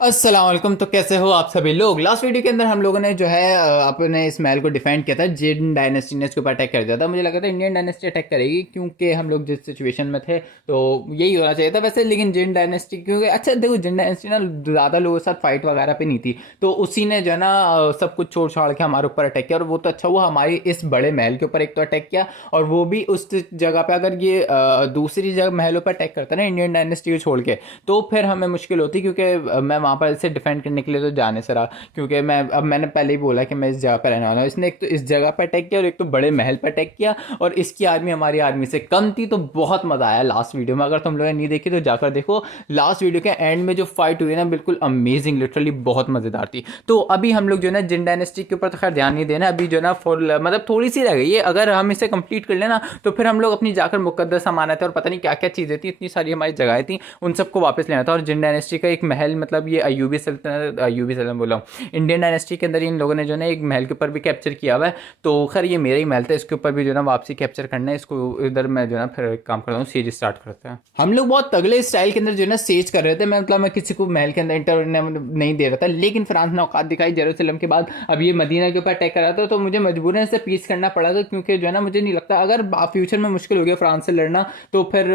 अस्सलाम वालेकुम। तो कैसे हो आप सभी लोग। लास्ट वीडियो के अंदर हम लोगों ने जो है अपने इस महल को डिफेंड किया था। जिन डायनेस्टी ने इसके ऊपर अटैक कर दिया था। मुझे लगा था इंडियन डायनेस्टी अटैक करेगी क्योंकि हम लोग जिस सिचुएशन में थे तो यही होना चाहिए था वैसे। लेकिन जिन डायनेस्टी क्योंकि अच्छा देखो, जिन डायनेस्टी ना ज़्यादा लोगों के साथ फाइट वगैरह पे नहीं थी, तो उसी ने जो है ना सब कुछ छोड़ छाड़ के हमारे ऊपर अटैक किया। और वो तो अच्छा हुआ, हमारी इस बड़े महल के ऊपर एक तो अटैक किया, और वो भी उस जगह पे अगर ये दूसरी जगह महलों पर अटैक करता ना इंडियन डायनेस्टी को छोड़ के, तो फिर हमें मुश्किल होती। क्योंकि मैं वहाँ पर इसे डिफेंड करने के लिए तो जाने से रहा, क्योंकि मैंने पहले ही बोला कि मैं इस जगह पर रहने वाला हूँ। इसने एक तो इस जगह पर अटैक किया और एक तो बड़े महल पर अटैक किया, और इसकी आर्मी हमारी आर्मी से कम थी। तो बहुत मजा आया लास्ट वीडियो में। अगर तुम लोगों ने नहीं देखी तो जाकर देखो। लास्ट वीडियो के एंड में जो फाइट हुई ना, बिल्कुल अमेजिंग, लिटरली बहुत मजेदार थी। तो अभी हम लोग जो है ना जिन डायनेस्टी के ऊपर तो खैर ध्यान नहीं देना। अभी जो है ना फुल मतलब थोड़ी सी रह गई है। अगर हम इसे कंप्लीट कर लेना तो फिर हम लोग अपनी जाकर मुकद्दस अमानत है और पता नहीं क्या क्या चीज़ें थी, इतनी सारी हमारी जगहें थी, उन सबको वापस लेना था। और जिन डायनेस्टी का एक महल, मतलब ये अयूबी सल्तनत, अयूबी सल्तनत बोला हूँ, इंडियन डायनेस्टी के अंदर इन लोगों ने जो है ना एक महल के ऊपर भी कैप्चर किया हुआ है। तो खैर ये मेरा ही महल था, इसके ऊपर भी जो है ना वापसी कैप्चर करना है। इसको इधर मैं जो है ना फिर एक काम करता हूँ, सीज स्टार्ट करते हैं। हम लोग बहुत तगड़े स्टाइल के अंदर जो है ना सेज कर रहे थे। मतलब मैं किसी को महल के अंदर इंटर नहीं दे रहा था, लेकिन फ्रांस ने औकात दिखाई जेरूसलम के बाद। अब ये मदीना के ऊपर अटैक कर रहा था, तो मुझे मजबूरन से पीस करना पड़ा था। क्योंकि जो है ना मुझे नहीं लगता अगर फ्यूचर में मुश्किल हो गया फ्रांस से लड़ना, तो फिर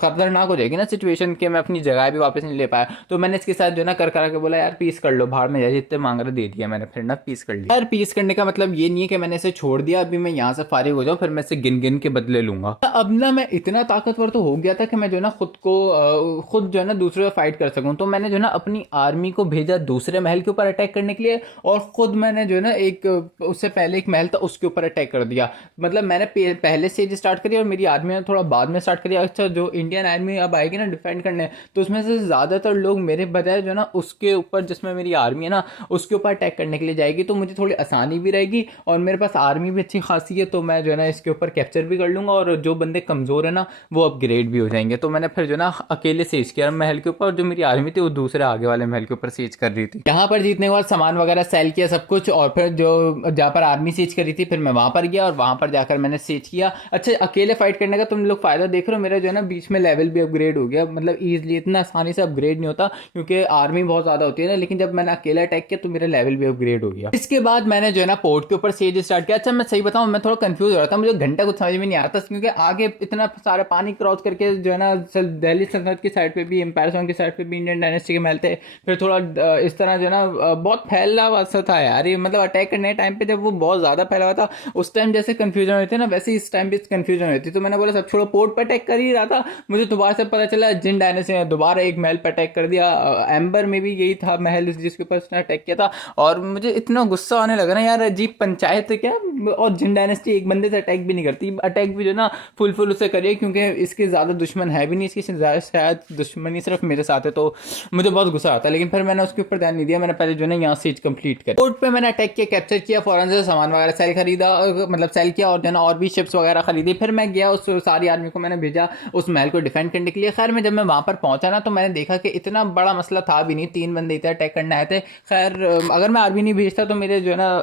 खतरनाक हो जाएगी ना सिचुएशन के मैं अपनी जगह भी वापस नहीं ले पाया। तो मैंने इसके साथ जो है ना कर करा के बोला यार पीस कर लो, बाहर में जाए, जितने मांग रहे दे दिया मैंने, फिर ना पीस कर लिया। यार पीस करने का मतलब ये नहीं है कि मैंने इसे छोड़ दिया, अभी मैं यहाँ से फारिग हो जाऊँ फिर मैं इसे गिन गिन के बदले लूंगा। अब ना मैं इतना ताकतवर तो हो गया था कि मैं जो है ना खुद को खुद जो है ना दूसरे से फाइट कर सकूं। तो मैंने जो है ना अपनी आर्मी को भेजा दूसरे महल के ऊपर अटैक करने के लिए, और खुद मैंने जो है ना एक उससे पहले एक महल था उसके ऊपर अटैक कर दिया। मतलब मैंने पहले से स्टार्ट करी और मेरी आर्मी ने थोड़ा बाद में स्टार्ट करी। अच्छा जो इंडियन आर्मी अब आएगी ना डिफेंड करने, तो उसमें से ज़्यादातर लोग मेरे बजाय जो है ना उसके ऊपर जिसमें मेरी आर्मी है ना उसके ऊपर अटैक करने के लिए जाएगी। तो मुझे थोड़ी आसानी भी रहेगी और मेरे पास आर्मी भी अच्छी खासी है, तो मैं जो है ना इसके ऊपर कैप्चर भी कर लूँगा। और जो बंदे कमज़ोर है ना वो अपग्रेड भी हो जाएंगे। तो मैंने फिर जो ना अकेले सीज किया महल के ऊपर, और जो मेरी आर्मी थी वो दूसरे आगे वाले महल के ऊपर सीज कर रही थी। यहाँ पर जीतने के बाद सामान वगैरह सेल किया सब कुछ, और फिर जो जहाँ पर आर्मी सीज करी थी फिर मैं वहाँ पर गया और वहाँ पर जाकर मैंने सीज किया। अच्छा अकेले फाइट करने का तुम लोग फायदा देख रहे हो, मेरा जो है ना बीच में लेवल भी अपग्रेड हो गया। मतलब ईजिली इतना आसानी से अपग्रेड नहीं होता क्योंकि आर्मी बहुत ज़्यादा होती है ना, लेकिन जब मैंने अकेला अटैक किया तो मेरा लेवल भी अपग्रेड हो गया। इसके बाद मैंने जो है ना पोर्ट के ऊपर सीज स्टार्ट किया। अच्छा मैं सही बताऊँ, मैं थोड़ा कंफ्यूज हो रहा था, मुझे घंटा कुछ समझ में नहीं आता क्योंकि आगे इतना सारा पानी क्रॉस करके जो है ना दिल्ली सल्तनत की साइड पे भी, एम्पायर की साइड पे भी इंडियन डायनेस्टी के महल थे। फिर थोड़ा इस तरह जो है ना बहुत फैला हुआ सा था यार ये। मतलब अटैक करने टाइम पे जब वो बहुत ज़्यादा फैला हुआ था उस टाइम जैसे कन्फ्यूजन हुई थी ना, वैसे इस टाइम भी कन्फ्यूजन हुई थी। तो मैंने बोला सब छोड़ो, पोर्ट पर अटैक कर ही रहा था, मुझे दोबारा से पता चला जिन डायनेस्टी ने दोबारा एक महल पर अटैक कर दिया। एम्बर में भी यही था महल जिसके ऊपर उसने अटैक किया था। और मुझे इतना गुस्सा आने लगा ना यार, अजीब पंचायत है क्या। और जिन डायनेस्टी एक बंदे से अटैक भी नहीं करती, अटैक भी जो ना फुल उसे करिए क्योंकि इसके ज़्यादा दुश्मन है भी नहीं, इसकी शायद दुश्मनी सिर्फ मेरे साथ है। तो मुझे बहुत गुस्सा आता है, लेकिन फिर मैंने उसके ऊपर ध्यान नहीं दिया। मैंने पहले जो है यहाँ सीज कंप्लीट कर पोर्ट पे मैंने अटैक किया, कैप्चर किया, फौरन से सामान वगैरह सेल खरीदा, मतलब सेल किया, और जो है और भी शिप्स वगैरह खरीदी। फिर मैं गया उस सारी आर्मी को मैंने भेजा उस महल को डिफेंड करने के लिए। खैर मैं जब मैं वहाँ पर पहुंचा ना तो मैंने देखा कि इतना बड़ा मसला था भी नहीं, 3 बंदे थे अटैक करने आए थे। खैर अगर मैं आर्मी नहीं भेजता तो मेरे जो है ना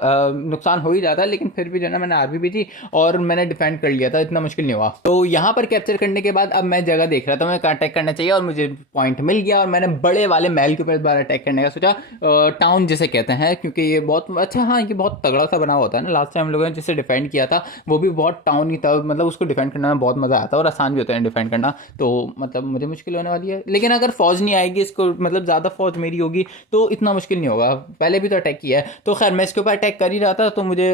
नुकसान हो ही जाता, लेकिन फिर भी जो है ना मैंने आर्मी भेजी और मैंने डिफेंड कर लिया था, इतना मुश्किल नहीं हुआ। तो यहाँ पर कैप्चर करने के बाद अब मैं जगह देख रहा था मैं कहाँ अटैक करना चाहिए, और मुझे पॉइंट मिल गया और मैंने बड़े वाले महल के ऊपर इस बार अटैक करने का सोचा। टाउन जिसे कहते हैं, क्योंकि ये बहुत अच्छा, हाँ ये बहुत तगड़ा सा बना होता है ना। लास्ट टाइम हम लोगों ने जिसे डिफेंड किया था वो भी बहुत टाउन ही था, मतलब उसको डिफेंड करने में बहुत मजा आता है और आसान भी होता है डिफेंड करना। तो मतलब मुझे मुश्किल होने वाली है, लेकिन अगर फौज नहीं आएगी इसको, मतलब ज़्यादा फौज मेरी होगी तो इतना मुश्किल नहीं होगा। पहले भी तो अटैक किया है। तो खैर मैं इसके ऊपर अटैक कर ही रहा था तो मुझे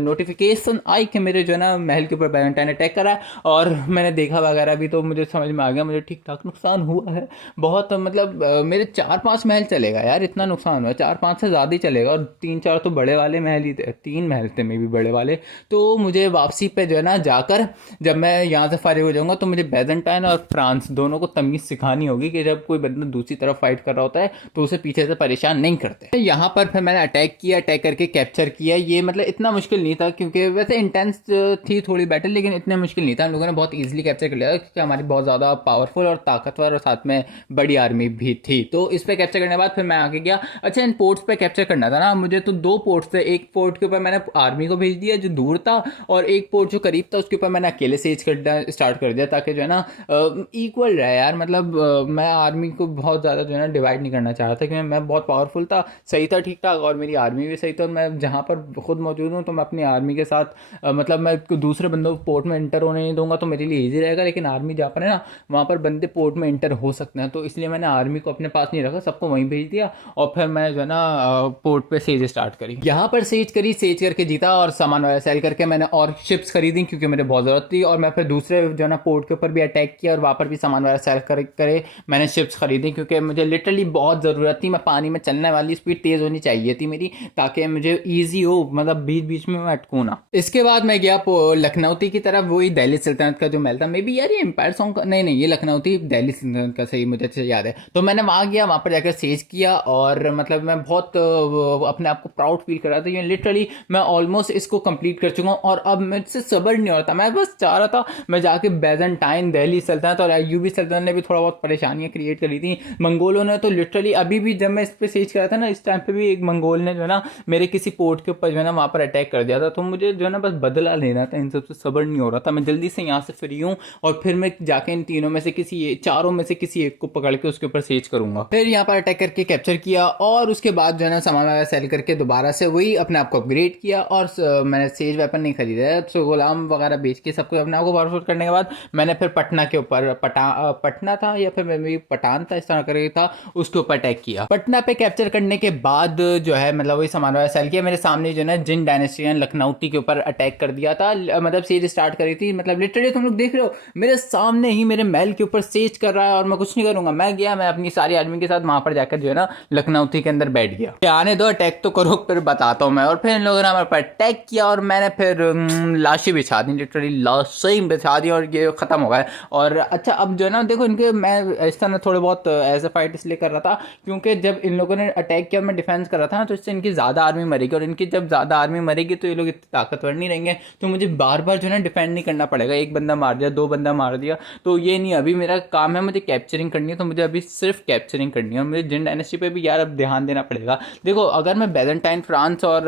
नोटिफिकेशन आई कि मेरे जो है ना महल के ऊपर बैलेंटाइन अटैक करा, और मैंने देखा वगैरह भी तो मुझे समझ में आ गया, मुझे ठीक ठाक नुकसान हुआ है बहुत। मतलब मेरे 4-5 महल चलेगा यार, इतना नुकसान हुआ, 4-5 से ज़्यादा ही चलेगा। और 3-4 तो बड़े वाले महल ही थे, 3 महल थे मे भी बड़े वाले। तो मुझे वापसी पे जो है ना जाकर जब मैं यहाँ से फारिग हो जाऊंगा तो मुझे बैजेंटाइन और फ्रांस दोनों को तमीज़ सिखानी होगी कि जब कोई बंदा दूसरी तरफ फाइट कर रहा होता है तो उसे पीछे से परेशान नहीं करते। यहाँ पर फिर मैंने अटैक किया, अटैक करके कैप्चर किया। ये मतलब इतना मुश्किल नहीं था क्योंकि वैसे इंटेंस थी थोड़ी बैटल, लेकिन इतने मुश्किल नहीं था, हम लोगों ने बहुत ईजिली कैप्चर कर लिया क्योंकि हमारी बहुत ज़्यादा पावरफुल और ताकतवर और साथ में बड़ी आर्मी भी थी। तो इस पर कैप्चर करने के बाद फिर मैं आगे गया। अच्छा इन पोर्ट्स पे कैप्चर करना था ना मुझे, तो 2 पोर्ट्स थे। एक पोर्ट के ऊपर मैंने आर्मी को भेज दिया जो दूर था, और एक पोर्ट जो करीब था उसके ऊपर मैंने अकेले सेज करना स्टार्ट कर दिया ताकि जो है ना इक्वल रहे यार। मतलब मैं आर्मी को बहुत ज़्यादा जो है ना डिवाइड नहीं करना चाह रहा था, क्योंकि मैं बहुत पावरफुल था, सही था, ठीक ठाक, और मेरी आर्मी भी सही था। मैं जहाँ पर खुद मौजूद हूँ तो मैं अपनी आर्मी के साथ मतलब मैं दूसरे बंदों को पोर्ट में इंटर होने नहीं दूंगा, तो मेरे लिए ईजी रहेगा। लेकिन आर्मी जहाँ पर है ना, वहाँ पर बंदे पोर्ट में इंटर हो सकते हैं, तो इसलिए मैंने आर्मी को अपने पास नहीं रखा, सबको वहीं भेज दिया। और फिर मैं जो है ना पोर्ट पे सेज स्टार्ट करी, यहाँ पर सेज करी, सेज करके जीता, और सामान वगैरह सेल करके मैंने और शिप्स खरीदी क्योंकि मुझे बहुत ज़रूरत थी। और मैं फिर दूसरे जो है ना पोर्ट के ऊपर भी अटैक किया, और वहाँ पर भी सामान वगैरह सेल करे मैंने शिप्स खरीदी, क्योंकि मुझे लिटरली बहुत ज़रूरत थी। मैं पानी में चलने वाली स्पीड तेज़ होनी चाहिए थी मेरी, ताकि मुझे ईजी हो, मतलब बीच बीच में मैं अटकूँ ना। इसके बाद मैं गया लखनऊती की तरफ, वही दिल्ली सल्तनत का जो महल था, मे बी यार ये एम्पायर सॉन्ग नहीं ये लखनऊ थी, दिल्ली सल्तनत का सही मुझे अच्छे याद है। तो मैंने वहाँ गया, वहाँ पर जाकर सेज किया, और मतलब मैं बहुत अपने आप को प्राउड फील कर रहा था। लिटरली मैं ऑलमोस्ट इसको कंप्लीट कर चुका हूँ, और अब मुझसे सब्र नहीं हो रहा था। मैं बस चाह रहा था मैं जाके बैजेंटाइन, दिल्ली सल्तनत और अय्यूबी सल्तनत ने भी थोड़ा बहुत परेशानियाँ क्रिएट करी थी। मंगोलों ने तो लिटरली अभी भी, जब मैं इस पर सेज कर रहा था ना, इस टाइम पे भी एक मंगोल ने जो है ना मेरे किसी पोर्ट के ऊपर जो है ना वहाँ पर अटैक कर दिया था। तो मुझे जो है ना बस बदला लेना था, इन सबसे सब्र नहीं हो रहा था। मैं जल्दी से यहाँ से फ्री हूँ, और फिर मैं जाके इन तीनों में से चारों में से किसी एक को पकड़ के उसके ऊपर सेज करूंगा। फिर यहाँ पर अटैक करके कैप्चर किया, और उसके बाद जो है ना सामान वगैरह सेल करके दोबारा से वही अपने आप को अपग्रेड किया। और मैंने सेज वेपन नहीं खरीदा है, तो गुलाम वगैरह बेच के सब कुछ अपने आप को पावरफुल करने के बाद मैंने फिर पटना के ऊपर, पटना था या फिर मैं पठान था, इस तरह करके था, उसके ऊपर अटैक किया। पटना पे कैप्चर करने के बाद जो है मतलब वही सामान वगैरह सेल किया। मेरे सामने जो है ना जिन डायनेस्टी लखनऊती के ऊपर अटैक कर दिया था, मतलब सेज स्टार्ट करी थी। मतलब लिटरली तुम लोग देख रहे हो मेरे सामने ही मेरे महल के ऊपर सेज कर रहा है, और मैं कुछ नहीं करूंगा। मैं गया, मैं अपनी सारी आर्मी के साथ वहां पर जाकर जो है ना लखनऊती के अंदर बैठ गया। आने दो, अटैक तो करो, फिर बताता हूँ मैं। और फिर इन लोगों ने हमारे पर अटैक किया, और मैंने फिर लाशें बिछा दी, लिटरली लाशें बिछा दी, और ये खत्म हो गया। और अच्छा, अब जो है ना देखो इनके, मैं इस तरह थोड़े बहुत ऐसे फाइट इसलिए कर रहा था क्योंकि जब इन लोगों ने अटैक किया और मैं डिफेंस कर रहा था ना, तो इससे इनकी ज़्यादा आर्मी मरेगी, और इनकी जब ज़्यादा आर्मी मरेगी तो ये लोग इतने ताकतवर नहीं रहेंगे, तो मुझे बार बार जो है ना डिफेंड नहीं करना पड़ेगा। एक बंदा मार दिया, दो बंदा मार दिया, तो ये नहीं, अभी मेरा काम है मुझे कैप्चरिंग करनी है, तो मुझे अभी सिर्फ कैप्चरिंग करनी है। और मुझे जिन डायनेस्टी पे भी यार अब ध्यान देना पड़ेगा। देखो अगर मैं बैजेंटाइन फ्रांस और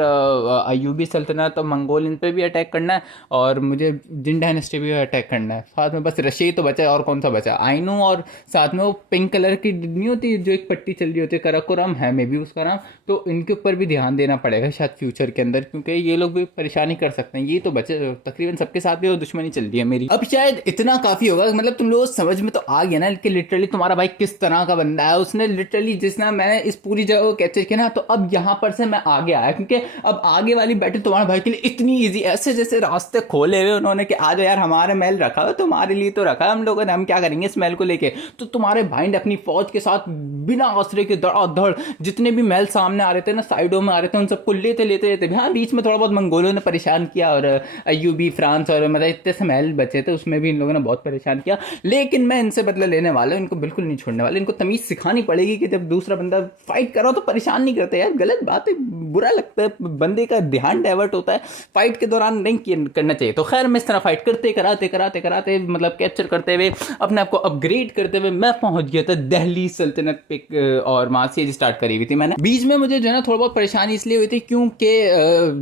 अयूबी सल्तनत और मंगोल इन पे भी अटैक करना है, और मुझे जिन डायनेस्टी भी अटैक करना है, साथ में बस रशिया तो बचा है, और कौन सा बचा, आइनो, और साथ में वो पिंक कलर की नहीं होती जो एक पट्टी चल रही होती है, कराकोरम है मे भी उसका नाम, तो इनके ऊपर भी ध्यान देना पड़ेगा शायद फ्यूचर के अंदर, क्योंकि ये लोग भी परेशानी कर सकते हैं। ये तो बचे तकरीबन सबके साथ भी वो दुश्मनी चल रही है मेरी। अब शायद इतना काफी होगा, मतलब तुम लोग समझ में तो आ गया ना कि लिटरली तुम्हारा भाई किस तरह का बंदा है। उसने लिटरली जिसना मैंने इस पूरी जगह को कैप्चर किया ना, तो अब यहाँ पर से मैं आगे आया, क्योंकि अब आगे वाली बैटल तुम्हारे भाई के लिए इतनी ईजी, ऐसे जैसे रास्ते खोले हुए उन्होंने कि आ जाओ यार, हमारे महल रखा है, तुम्हारे लिए तो रखा है हम लोगों ने, हम क्या करेंगे इस महल को लेके। तो तुम्हारे भाई ने अपनी फौज के साथ बिना आसरे के धड़ाधड़ जितने भी महल सामने आ रहे थे ना, साइडों में आ रहे थे, उन सबको लेते लेते लेते, हाँ बीच में थोड़ा बहुत मंगोलों ने परेशान किया, और अयूबी फ्रांस और मतलब इतने से महल बचे थे उसमें भी इन लोगों ने बहुत परेशान किया। लेकिन मैं इनसे बदला लेने वाला हूं, इनको बिल्कुल नहीं छोड़ने वाला। इनको तमीज सिखानी पड़ेगी कि जब दूसरा बंदा फाइट कर रहा हो तो परेशान नहीं करते यार, गलत बात है, बुरा लगता है, बंदे का ध्यान डाइवर्ट होता है, फाइट के दौरान नहीं करना चाहिए। तो खैर मैं इस तरह फाइट करते कराते कराते कराते मतलब कैप्चर करते हुए अपने आप को अपग्रेड करते हुए मैं पहुंच गया था दिल्ली सल्तनत पे, और वहां से स्टार्ट करी हुई थी मैंने। बीच में मुझे जो है ना थोड़ा बहुत परेशानी इसलिए हुई थी क्योंकि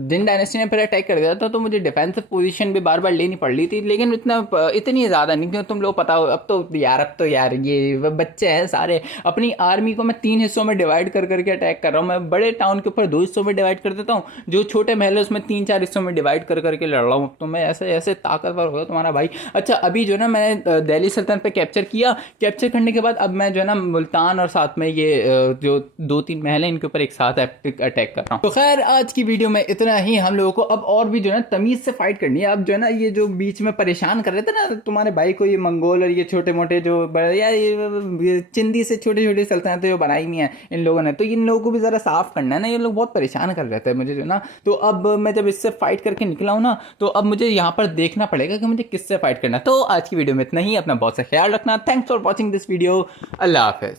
जिन डायनेस्टी ने फिर अटैक कर दिया था, तो मुझे डिफेंसिव पोजीशन भी बार बार लेनी पड़ रही थी, लेकिन इतनी ज़्यादा नहीं, क्योंकि तुम लोग पता हो अब तो यार ये बच्चे हैं सारे। अपनी आर्मी को मैं 3 हिस्सों में डिवाइड कर करके अटैक कर रहा हूँ। मैं बड़े टाउन के ऊपर 2 हिस्सों में डिवाइड कर देता हूँ, जो छोटे महल है उसमें 3-4 हिस्सों में डिवाइड कर करके लड़ रहा हूँ। तो मैं ऐसे ऐसे ताकतवर होगा तुम्हारा भाई। अच्छा अभी जो है ना मैंने दिल्ली सल्तनत पे कैप्चर किया, कैप्चर करने के बाद अब मैं जो है ना मुल्तान और साथ में ये जो 2-3 महल हैं इनके ऊपर एक साथ अटैक कर रहा हूँ। तो खैर आज की वीडियो में इतना ही। हम लोगों को अब और भी जो है ना तमीज से फाइट करनी है। अब जो है ना ये जो बीच में परेशान कर रहे थे ना तुम्हारे भाई को, ये मंगोल और ये छोटे मोटे जो यार ये चिंदी से छोटे छोटे सल्तनतें जो बनाई हुई हैं इन लोगों ने, तो इन लोगों को भी जरा साफ करना है ना, ये लोग बहुत परेशान कर रहे थे मुझे जो ना। तो अब मैं जब इससे फाइट करके निकला हूं ना, तो अब मुझे यहाँ पर देखना पड़ेगा कि मुझे किससे फाइट करना है। तो आज की वीडियो में इतना ही। अपना बहुत सा ख्याल रखना। Thanks for watching this video. Allah Hafiz.